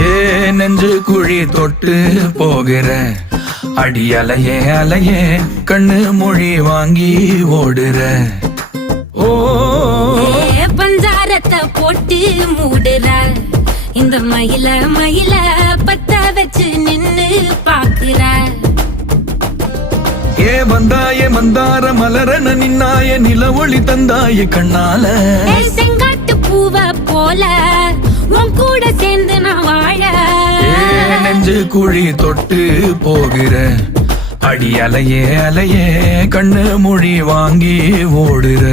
ஏ நெஞ்சு குழி தொட்டு போகிற அடி அலையே அலையே கண்ணு மொழி வாங்கி ஓடுற. ஓ பஞ்சாரத்தை போட்டு மூடுற இந்த மயில மயில பத்த வச்சு நின்னு பாக்குற. ஏ வந்தாய மந்தார மலரன நின்னாய நில ஒளி தந்தாய கண்ணால. செங்காட்டு பூவ போல உன் கூட சேர்ந்து நான் வாழ. நெஞ்சு குழி தொட்டு போகிற அடி அலையே அலையே கண்ணு மொழி வாங்கி ஓடுற.